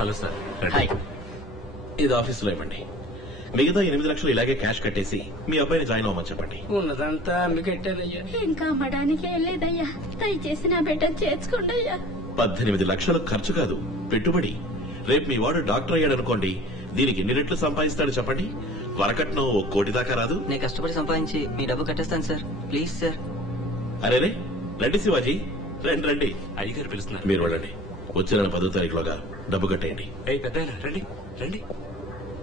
Hello sir. ఇది ఆఫీసులో ఇవ్వండి. మిగతా 8 లక్షలు ఇలాగే క్యాష్ కట్టేసి మీ అబ్బాయిని జాయిన్ అవ్వమని చెప్పండి. ఉన్నదంతా అమ్మికట్టానయ్యా. ఇంకా అమ్మడానికి ఏం లేదయ్యా. దయచేసి నా బిడ్డ చేర్చుకోండి అయ్యా. 18 లక్షలు ఖర్చు కాదు, పెట్టుబడి. రేపు మీ వాడు డాక్టర్ అయ్యాడనుకోండి, దీనికి ఎన్ని రెట్లు సంపాదిస్తాడు చెప్పండి? వరకట్నం 1 కోటి దాకా రాదు. నేను కష్టపడి సంపాదించి మీ డబ్బు కట్టేస్తాను సార్. Please sir. అరేరే రండి శివాజీ, రండి రండి. అయ్యగారు పిలుస్తున్నారు. మీరు వెళ్ళండి. వచ్చే నెల 10వ తారీఖులోగా డబ్బు కట్టేయండి. పెద్ద రండి రండి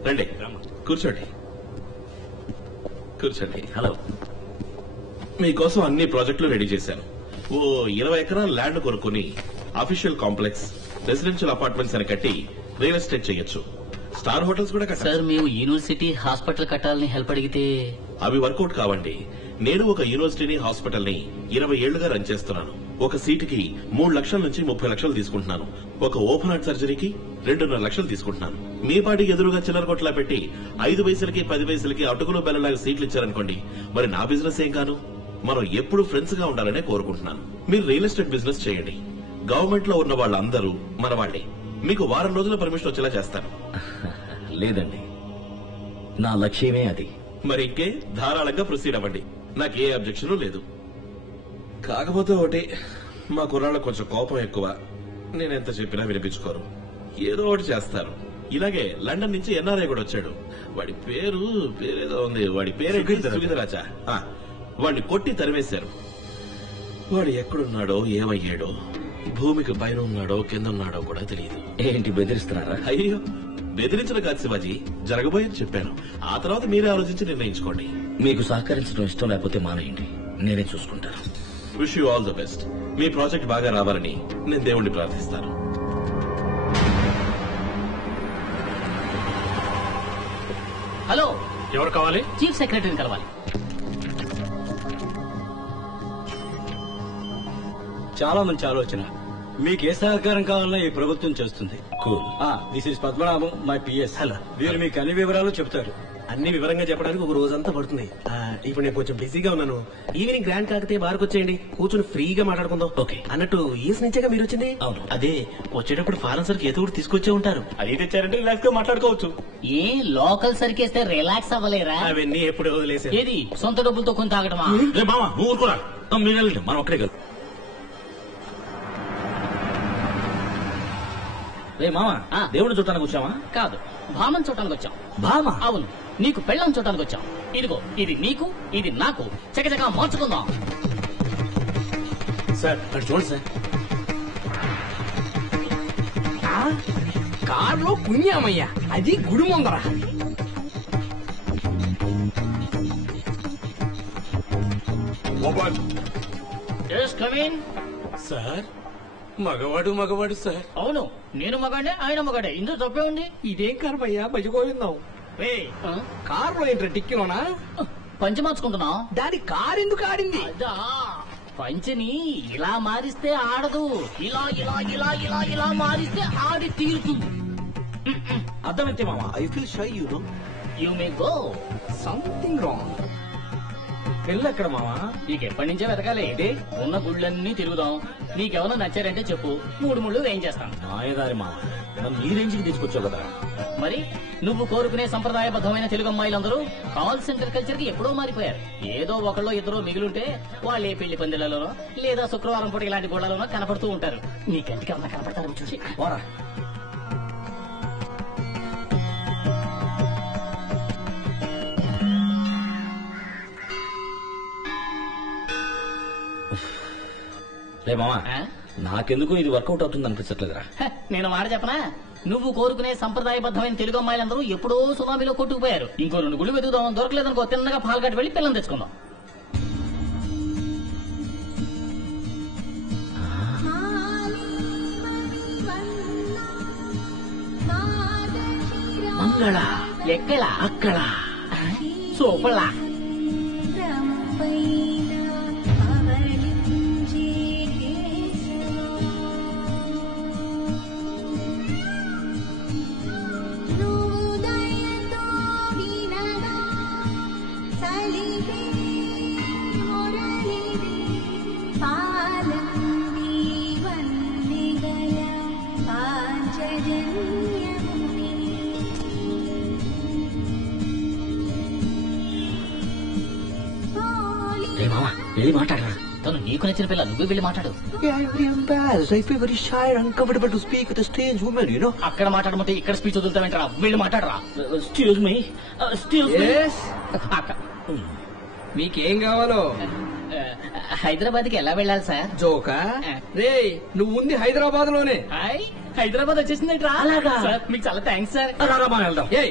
రండి, కూర్చోండి కూర్చోండి. హలో. మీకోసం అన్ని ప్రాజెక్టులు రెడీ చేశాను. ఓ 20 ఎకరాల ల్యాండ్ కొనుక్కుని అఫీషియల్ కాంప్లెక్స్, రెసిడెన్షియల్ అపార్ట్మెంట్స్ అని కట్టి రియల్ ఎస్టేట్ చేయొచ్చు. స్టార్ హోటల్స్ కూడా కట్టాలి. సార్ మేము యూనివర్సిటీ హాస్పిటల్ కట్టాలని హెల్ప్ అడిగితే అవి వర్కౌట్ కావండి. నేను ఒక యూనివర్సిటీని, హాస్పిటల్ ని 20 ఏళ్లుగా రన్ చేస్తున్నాను. ఒక సీటుకి 3 లక్షల నుంచి 30 లక్షలు తీసుకుంటున్నాను. ఒక ఓపెన్ హార్ట్ సర్జరీకి 2.5 లక్షలు తీసుకుంటున్నాను. మీ పాటికి ఎదురుగా చిల్లర కొట్లా పెట్టి 5 పైసలకి 10 పైసలకి అటుకులు బెల్లలాగా సీట్లు ఇచ్చారనుకోండి, మరి నా బిజినెస్ ఏం కాను? మనం ఎప్పుడు ఫ్రెండ్స్ గా ఉండాలనే కోరుకుంటున్నాను. మీరు రియల్ ఎస్టేట్ బిజినెస్ చేయండి. గవర్నమెంట్ లో ఉన్న వాళ్ళందరూ మన వాళ్లే. మీకు వారం రోజుల పర్మిషన్ వచ్చేలా చేస్తాను. లేదండి, నా లక్ష్యమే అది. మరి ఇంకే ధారాళంగా ప్రొసీడ్ అవ్వండి. నాకే అబ్జెక్షన్ లేదు. కాకపోతే ఒకటి, మా కుర్రాళ్ళ కొంచెం కోపం ఎక్కువ. నేనెంత చెప్పినా వినిపించుకోరు, ఏదో ఒకటి చేస్తారు. ఇలాగే లండన్ నుంచి ఎన్ఆర్ఐ కూడా వచ్చాడు. వాడి పేరేదో ఉంది. వాడి పేరు సుగీధరాజా. వాడిని కొట్టి తరివేశారు. వాడు ఎక్కడున్నాడో, ఏమయ్యాడో, భూమికి పైన ఉన్నాడో కింద ఉన్నాడో కూడా తెలియదు. ఏంటి బెదిరిస్తున్నారా? అయ్యో, బెదిరించడం కాదు శివాజీ, జరగబోయేది చెప్పాను. ఆ తర్వాత మీరే ఆలోచించి నిర్ణయించుకోండి. మీకు సహకరించడం ఇష్టం లేకపోతే మానేయండి, నేనే చూసుకుంటాను. Wish you all the best. Me project బాగా రావాలని నేను దేవుణ్ణి ప్రార్థిస్తాను. హలో, ఎవరు కావాలి? చీఫ్ సెక్రటరీని కలవాలి. చాలా మంచి ఆలోచన. మీకు ఏ సహకారం కావాలన్నా ఈ ప్రభుత్వం చేస్తుంది. This is Padmanabham, my PS. Hello. వీరు మీకు అన్ని వివరాలు చెప్తారు. అన్ని వివరంగా చెప్పడానికి ఒక రోజంతా పడుతుంది. ఇప్పుడు నేను కొంచెం బిజీగా ఉన్నాను. ఈవినింగ్ గ్రాండ్ కాకతే బార్కు వచ్చేయండి, కూర్చొని ఫ్రీగా మాట్లాడుకుందాం. ఓకే. అన్నట్టు ఈస్ నుంచేగా మీరు వచ్చింది? అవును. అదే వచ్చేటప్పుడు ఫారెన్ సర్కి ఏదో ఒకటి తీసుకొచ్చే ఉంటారు. అది తెచ్చారంటే రిలాక్స్ గా మాట్లాడుకోవచ్చు. ఏ లోకల్ సరికేస్తే రిలాక్స్ అవ్వలేరా? అవన్నీ ఎప్పుడు వదిలేసారు. ఏది సొంత డబ్బులతో కొని తాగటమా? మామా నువ్వు ఊరుకోరా, మీరు వెళ్ళండి, మనం ఒక్కడే కదా. రే మామా, దేవుడిని చూడటానికి వచ్చావా? కాదు, భామను చూడటానికి వచ్చాం. భామ? అవును, నీకు పెళ్ళం చూడటానికి వచ్చాం. ఇదిగో, ఇది నీకు, ఇది నాకు. చకచకా మార్చుకుందాం. సార్ అటు చూడండి సార్. కారులో పుణ్యామయ్యా, అది గుడి ముందర. సార్ మగవాడు సార్. అవును, నేను మగాడే, ఆయన మగాడే. ఇందులో తప్పే ఉంది. ఇదేం కర్మయ్యా, భజగోవిందాం. కారులో ఏంట్రా టిక్కిలోనా? పంచి మార్చుకుంటున్నా. దాని కారు ఎందుకు ఆడింది? అదా, పంచిని ఇలా మారిస్తే ఆడదు, ఇలా ఇలా ఇలా ఇలా ఇలా మారిస్తే ఆడి తీరుతుంది. అర్థమైతే మామా, I feel shy. You may go. Something wrong. పెళ్ళెక్కడ మామా? నీకు ఎప్పటి నుంచే వెతకాలి. ఇదే ఉన్న గుళ్ళన్నీ తిరుగుదాం. నీకెవరో నచ్చారంటే చెప్పు, 3 ముళ్ళు వేయించేస్తాను. మాయదారి మామా, నన్ను ఈ రేంజ్కి తీసుకొచ్చావు కదా. మరి నువ్వు కోరుకునే సంప్రదాయబద్ధమైన తెలుగు అమ్మాయిలందరూ కాల్ సెంటర్ కల్చర్ కి ఎప్పుడో మారిపోయారు. ఏదో ఒకళ్ళో ఇద్దరు మిగిలింటే వాళ్ళు ఏ పెళ్లి పందిళ్లలోనో లేదా శుక్రవారం పూట ఇలాంటి గోళ్లలోనో కనపడుతూ ఉంటారు. నీ కంటికి అమ్మ కనపడతారు చూసి పోరా. రే మామా, నాకెందుకు ఇది వర్కౌట్ అవుతుంది అనిపించట్లేదురా. నేను మాట చెప్పనా, నువ్వు కోరుకునే సంప్రదాయబద్ధమైన తెలుగు అమ్మాయిలందరూ ఎప్పుడో సునామీలో కొట్టుకుపోయారు. ఇంకో 2 గుళ్ళు వెతుకుదాం, దొరకలేదనుకో తిన్నగా పాల్గట్టి వెళ్లి పిల్లలు తెచ్చుకుందాం. మంగళ ఎక్కడ? అక్కడ సూపర్లా. పాలంది వన్నెగల పాంచజన్య రే మామ వెళ్ళి మాట్లాడరా. తను నీకు నచ్చిన పిల్ల నువ్వే వెళ్ళి మాట్లాడు. I feel very shy and uncomfortable to speak with a strange woman, you know. అక్కడ మాట్లాడమంటే ఇక్కడ స్పీచ్ వదులుతావేంటరా? వెళ్ళి మాట్లాడరా. Excuse me, excuse me. మీకేం కావాలో? హైదరాబాద్ కి ఎలా వెళ్ళాలి సార్? జోకా? రే నువ్వు ఉంది హైదరాబాద్ లోనే. హైదరాబాద్ వచ్చేసిందంట్రా. సార్ మీకు చాలా థ్యాంక్స్ సార్. రామా వెళ్దాం. ఏ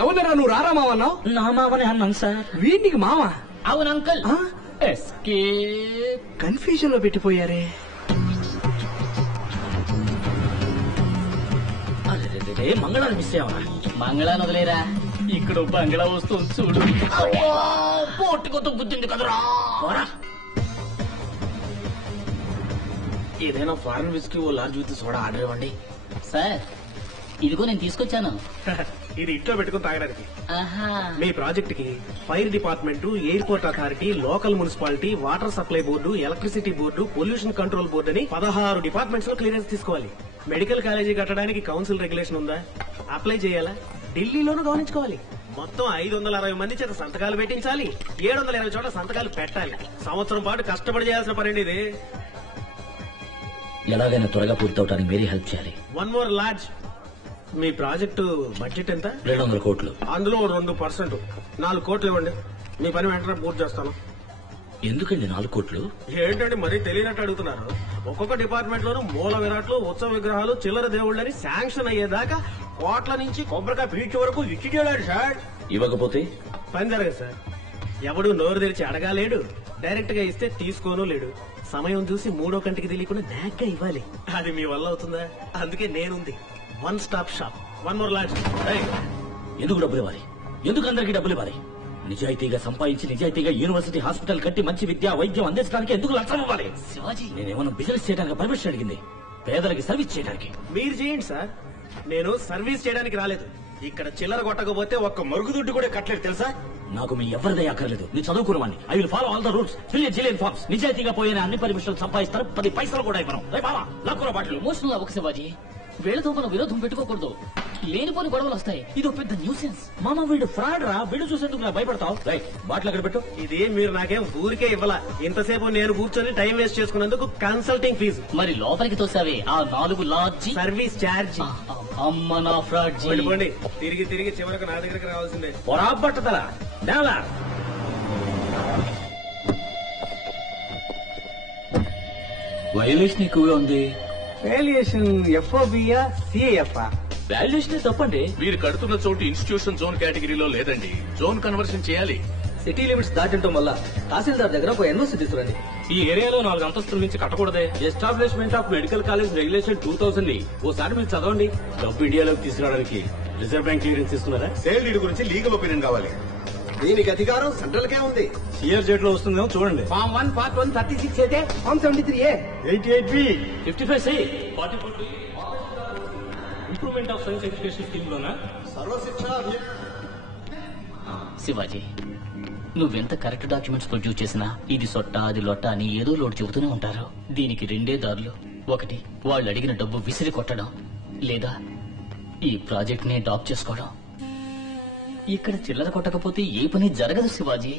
ఎవరిరా నువ్వు రారా మావన్నావు? నా మామనే అన్నాను సార్. వీడికి మావా? అవును అంకుల్. ఆ? ఎస్కేప్. కన్ఫ్యూజన్ లో పెట్టిపోయారే. అరే మంగళాన్ని మిస్ అయ్యావా? మంగళాన్ని వదిలేరా, ఇక్కడ బంగ్లా వస్తుంది చూడు. పోటుకొత్త గుద్దింది కదరా. ఏదైనా ఫారెన్ విస్కీ ఓ లార్జ్ విత్ సోడా ఆర్డర్ ఇవ్వండి. సార్ ఇదిగో నేను తీసుకొచ్చాను. ఇది ఇంట్లో పెట్టుకుని తాగడానికి. ఆహా. మీ ప్రాజెక్ట్ కి fire department, airport authority, local municipality, water supply board, electricity board, pollution control board అని 16 డిపార్ట్మెంట్స్ లో క్లియరెన్స్ తీసుకోవాలి. మెడికల్ కాలేజీ కట్టడానికి కౌన్సిల్ రెగ్యులేషన్ ఉందా? అప్లై చేయాలా? ఢిల్లీలోనూ గమనించుకోవాలి. మొత్తం 560 మంది చేత సంతకాలు పెట్టించాలి. 720 చోట్ల సంతకాలు పెట్టాలి. సంవత్సరం పాటు కష్టపడి చేయాల్సిన పని ఇది. ఎలాగైనా త్వరగా పూర్తవటానికి మీరే హెల్ప్ చేయాలి. One more large. మీ ప్రాజెక్టు బడ్జెట్ ఎంత? 200 కోట్లు. అందులో 2%, 4 కోట్లు ఇవ్వండి. మీ పని వెంటనే పూర్తి చేస్తాను. ఎందుకండి 4 కోట్లు? ఏంటంటే మరీ తెలియనట్టు అడుగుతున్నారు. ఒక్కొక్క డిపార్ట్మెంట్ లోనూ మూల విరాట్లు, ఉత్సవ విగ్రహాలు, చిల్లర దేవుళ్ళని శాంక్షన్ అయ్యేదాకా కోట్ల నుంచి కొబ్బరికాయ పీచు వరకు విచ్చిడేలాడు సార్. ఇవ్వకపోతే పని జరగదు సార్. ఎవడు నోరు తెరిచి అడగాలేడు, డైరెక్ట్ గా ఇస్తే తీసుకోను లేడు. సమయం చూసి మూడో కంటికి తెలియకుండా నాగ్గా ఇవ్వాలి. అది మీ వల్ల అవుతుందా? అందుకే నేనుంది. One stop shop. One more lodge. ఎందుకు డబ్బులు ఇవ్వాలి? ఎందుకు అందరికీ డబ్బులు ఇవ్వాలి? నిజాయితీగా సంపాదించి నిజాయితీగా యూనివర్సిటీ హాస్పిటల్ కట్టి మంచి విద్య వైద్యం అందించడానికి ఎందుకు లక్షం ఇవ్వాలి? శివాజీ, నేనేమన్నా బిజినెస్ చేయడానికి పర్మిషన్ అడిగింది, పేదలకి సర్వీస్ చేయడానికి. మీరు చేయండి సార్, నేను సర్వీస్ చేయడానికి రాలేదు. ఇక్కడ చిల్లర కొట్టకపోతే ఒక్క మరుగుదొడ్డు కూడా కట్టలేదు తెలుసా? నాకు మీ ఎవరిదే అక్కర్లేదు. నీ చదువుకున్నవాడిని. I will follow all the rules, fill zillion forms. నిజాయితీగా పోయిన అన్ని పర్మిషన్లు సంపాదిస్తారు, 10 పైసలు కూడా ఇవ్వను. లాక్కున్న బాటలు. ఎమోషనల్ అవ్వక శివాజీ. వీళ్ళతో మనం విరోధం పెట్టుకోకూడదు. లేనిపోని గొడవలు వస్తాయి. ఇది ఒక పెద్ద న్యూసెన్స్. మామ వీడు ఫ్రాడ్ రా. వీడు చూసేందుకు నా భయపడతావు. బాటిల్ అక్కడ పెట్టు. ఇది మీరు నాకేం ఊరికే ఇవ్వాల. ఇంతసేపు నేను కూర్చొని టైం వేస్ట్ చేసుకున్నందుకు కన్సల్టింగ్ ఫీజు. మరి లోపలికి తోసావే ఆ 4 లాడ్జి సర్వీస్ ఛార్జ్. అమ్మ నా ఫ్రాడ్ జీ. వెళ్ళిపోండి. తిరిగి తిరిగి చివరకు నా దగ్గరికి రావాల్సిందే. పొరా పట్టదలా నేలా. వైలేషన్ ఎక్కువగా ఉంది. వేలియేషన్ ఎఫ్ఓబియా సిఐఎఫ్ఆ? వాల్యుయేషన్ తప్పండి. మీరు కడుతున్న చోటు ఇన్స్టిట్యూషన్ జోన్ కేటగిరీలో లేదండి. జోన్ కన్వర్షన్ చేయాలి. సిటీ లిమిట్స్ దాటడం వల్ల తహసీల్దార్ దగ్గర ఒక ఎన్ఓసి తీసుకురండి. ఈ ఏరియాలో 4 అంతస్తుల నుంచి కట్టకూడదే. Establishment of medical college regulation 2000 ఓసారి మీరు చదవండి. డబ్బు ఇండియాలోకి తీసుకురావడానికి రిజర్వ్ బ్యాంక్ క్లియరెన్స్ ఇస్తున్నారా? సేల్ డీడ్ గురించి లీగల్ ఒపీనియన్ కావాలి. దీనికి అధికారం సెంట్రల్ కే ఉంది. సిఆర్ జెడ్ లో వస్తుందేమో చూడండి. ఫామ్ 1 పార్ట్ 1 36 అయితే form 73A 88B 55C 44 improvement of science education scheme లోనా? సర్వశిక్ష శివాజీ, నువ్వెంత కరెక్ట్ డాక్యుమెంట్స్ ప్రొడ్యూస్ చేసినా ఇది సొట్ట అది లొట్ట అని ఏదో లోటు చెబుతూనే ఉంటారు. దీనికి 2 దారులు. ఒకటి, వాళ్ళు అడిగిన డబ్బు విసిరి కొట్టడం, లేదా ఈ ప్రాజెక్ట్ ని డాప్ చేసుకోవడం. ఇక్కడ చిల్లర కొట్టకపోతే ఏ పని జరగదు శివాజీ.